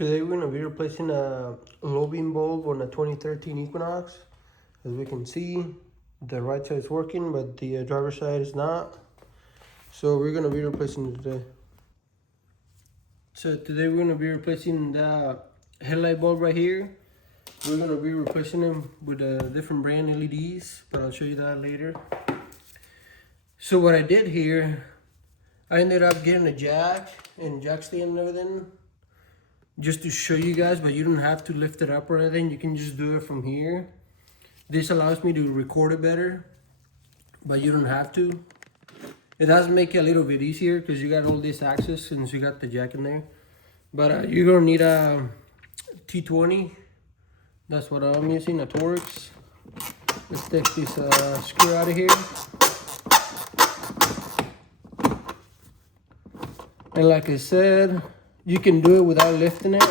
Today we're going to be replacing a low beam bulb on a 2013 Equinox. As we can see, the right side is working, but the driver's side is not. So we're going to be replacing it today. So today we're going to be replacing the headlight bulb right here. We're going to be replacing them with a different brand LEDs, but I'll show you that later. So what I did here, I ended up getting a jack and jack stand and everything, just to show you guys, but you don't have to lift it up or anything. You can just do it from here. This allows me to record it better, but you don't have to. It does make it a little bit easier because you got all this access since you got the jack in there. But you're gonna need a T20. That's what I'm using, a Torx. Let's take this screw out of here. And like I said, you can do it without lifting it.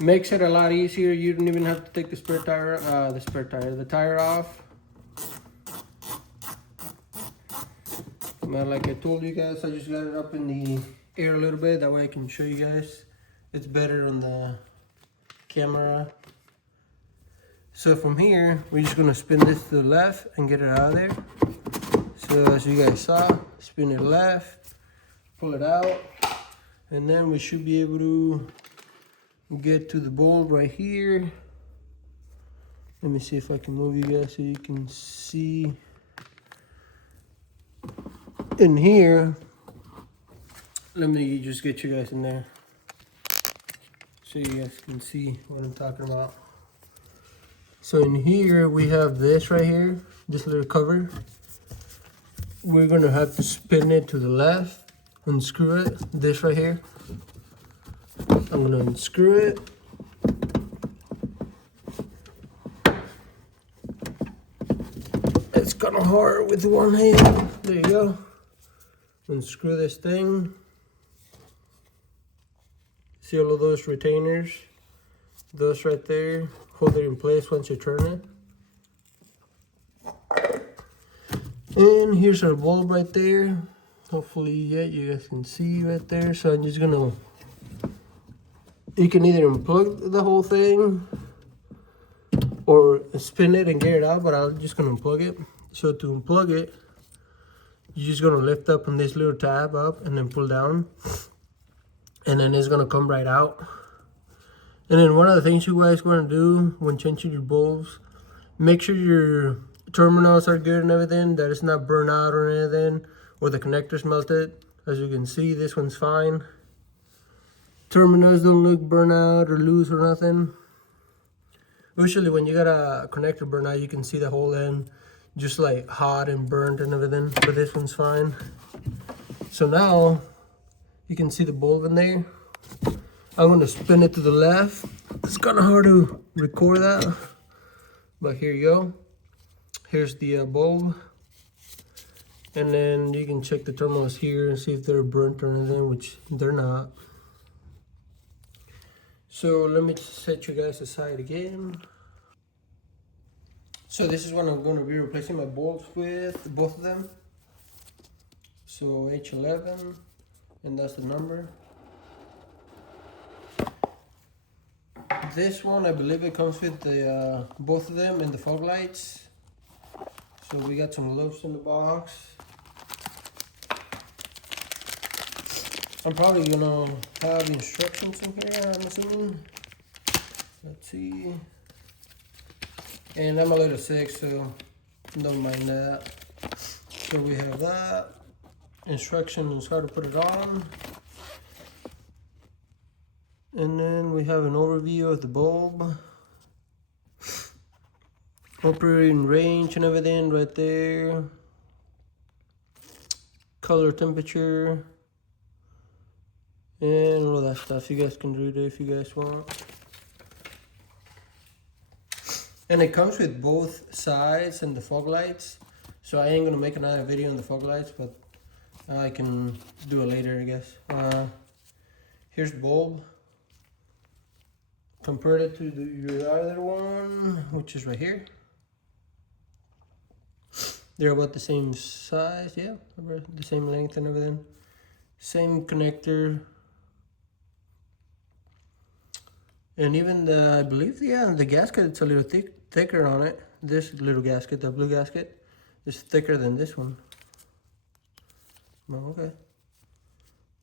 Makes it a lot easier. You don't even have to take the the tire off. But like I told you guys, I just got it up in the air a little bit. That way I can show you guys. It's better on the camera. So from here, we're just gonna spin this to the left and get it out of there. So as you guys saw, spin it left, pull it out, and then we should be able to get to the bulb right here. Let me see if I can move you guys so you can see. In here, let me just get you guys in there so you guys can see what I'm talking about. So in here, we have this right here, this little cover. We're gonna have to spin it to the left, unscrew it, this right here. I'm gonna unscrew it. It's kind of hard with one hand. There you go. Unscrew this thing. See all of those retainers? Those right there. Hold it in place once you turn it. And here's our bulb right there. Hopefully, yeah, you guys can see right there. So I'm just gonna, you can either unplug the whole thing or spin it and get it out, but I'm just gonna unplug it. So to unplug it, you're just gonna lift up on this little tab up and then pull down. And then it's gonna come right out. And then one of the things you guys wanna do when changing your bulbs, make sure your terminals are good and everything, that it's not burnt out or anything, or the connectors melted. As you can see, this one's fine. Terminals don't look burnt out or loose or nothing. Usually when you got a connector burnt out, you can see the whole end just like hot and burnt and everything, but this one's fine. So now you can see the bulb in there. I'm gonna spin it to the left. It's kind of hard to record that, but here you go. Here's the bulb, and then you can check the terminals here and see if they're burnt or anything, which they're not. So let me set you guys aside again. So this is what I'm going to be replacing my bulbs with, both of them. So H11, and that's the number. This one, I believe it comes with the both of them and the fog lights. So we got some loops in the box. I'm probably gonna have instructions in here, I'm assuming. Let's see. And I'm a little sick, so don't mind that. So we have that. Instructions how to put it on. And then we have an overview of the bulb. Operating range and everything right there. Color, temperature, and all that stuff. You guys can read it if you guys want. And it comes with both sides and the fog lights. So I ain't gonna make another video on the fog lights, but I can do it later, I guess. Here's the bulb. Compare it to your other one, which is right here. They're about the same size, yeah, about the same length and everything. Same connector. And even the, I believe, yeah, the gasket, it's a little thicker on it. This little gasket, the blue gasket, is thicker than this one. Oh, okay.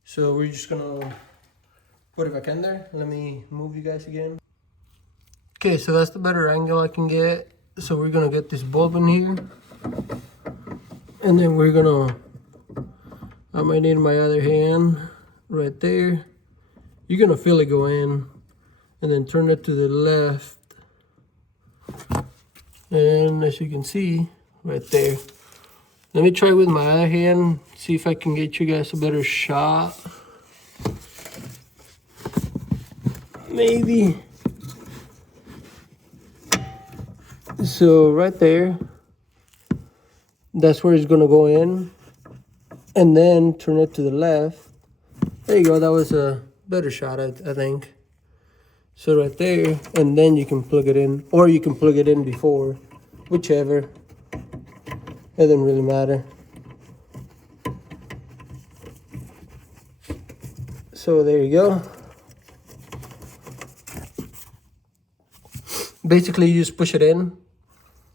So we're just gonna put it back in there. Let me move you guys again. Okay, so that's the better angle I can get. So we're gonna get this bulb in here. And then we're gonna, I might need my other hand right there. You're gonna feel it go in. And then turn it to the left. And as you can see, right there. Let me try with my other hand, see if I can get you guys a better shot. Maybe. So right there, that's where it's gonna go in. And then turn it to the left. There you go, that was a better shot, I think. So right there, and then you can plug it in, or you can plug it in before, whichever. It doesn't really matter. So there you go. Basically, you just push it in,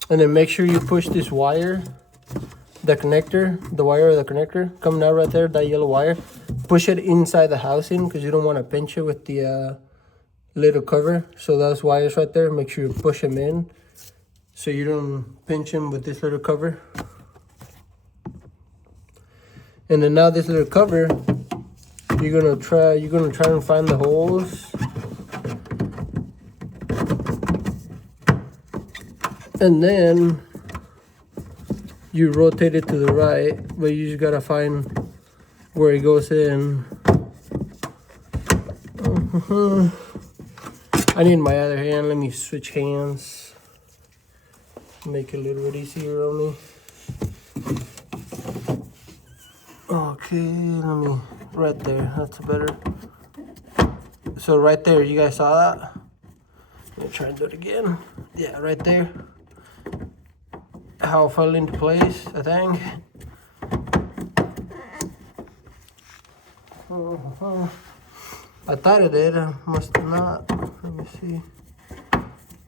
and then make sure you push this wire, the connector, the wire of the connector coming out right there, that yellow wire. Push it inside the housing because you don't want to pinch it with the little cover. So those wires right there, make sure you push them in so you don't pinch them with this little cover. And then now this little cover, you're gonna try and find the holes. And then you rotate it to the right, but you just gotta find where it goes in. I need my other hand. Let me switch hands. Make it a little bit easier on me. Okay, let me, right there. That's better. So right there, you guys saw that? Let me try and do it again. Yeah, right there. How it fell into place, I think. I thought it did, I must have not. Let me see.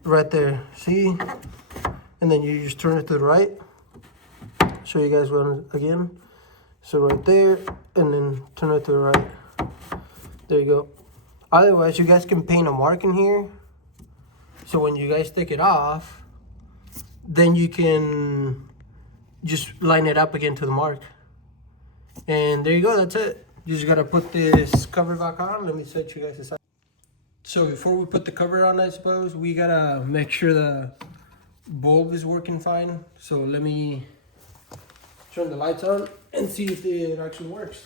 Right there, see? And then you just turn it to the right. Show you guys one again. So right there, and then turn it to the right. There you go. Otherwise, you guys can paint a mark in here. So when you guys take it off, then you can just line it up again to the mark. And there you go, that's it. You just gotta put this cover back on. Let me set you guys aside. So before we put the cover on, I suppose, we gotta make sure the bulb is working fine. So let me turn the lights on and see if it actually works.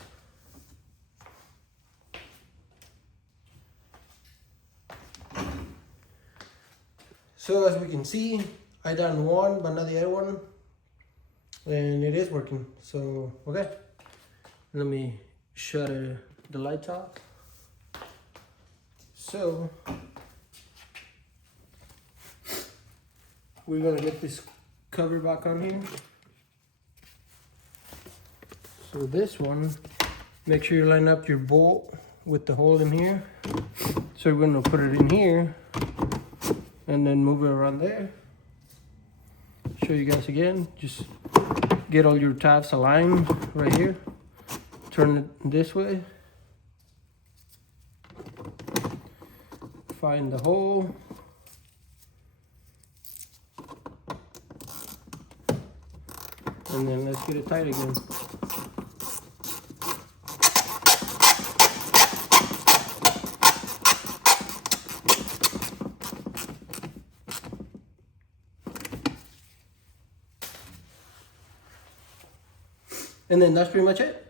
So as we can see, I done one, but not the other one. And it is working, so okay. Let me shut the lights off. So we're gonna get this cover back on here. So this one, make sure you line up your bolt with the hole in here. So we're gonna put it in here and then move it around there. Show you guys again, just get all your tabs aligned right here. Turn it this way. Find the hole. And then let's get it tight again. And then that's pretty much it.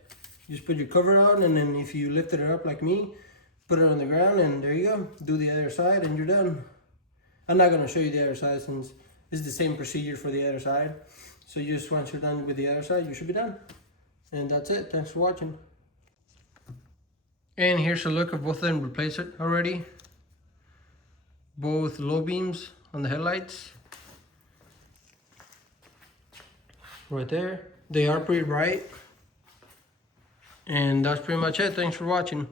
Just put your cover on, and then if you lifted it up like me, put it on the ground, and there you go. Do the other side and you're done. I'm not gonna show you the other side since it's the same procedure for the other side. So you just, once you're done with the other side, you should be done. And that's it, thanks for watching. And here's a look of both of them replaced it already. Both low beams on the headlights. Right there. They are pretty bright. And that's pretty much it. Thanks for watching.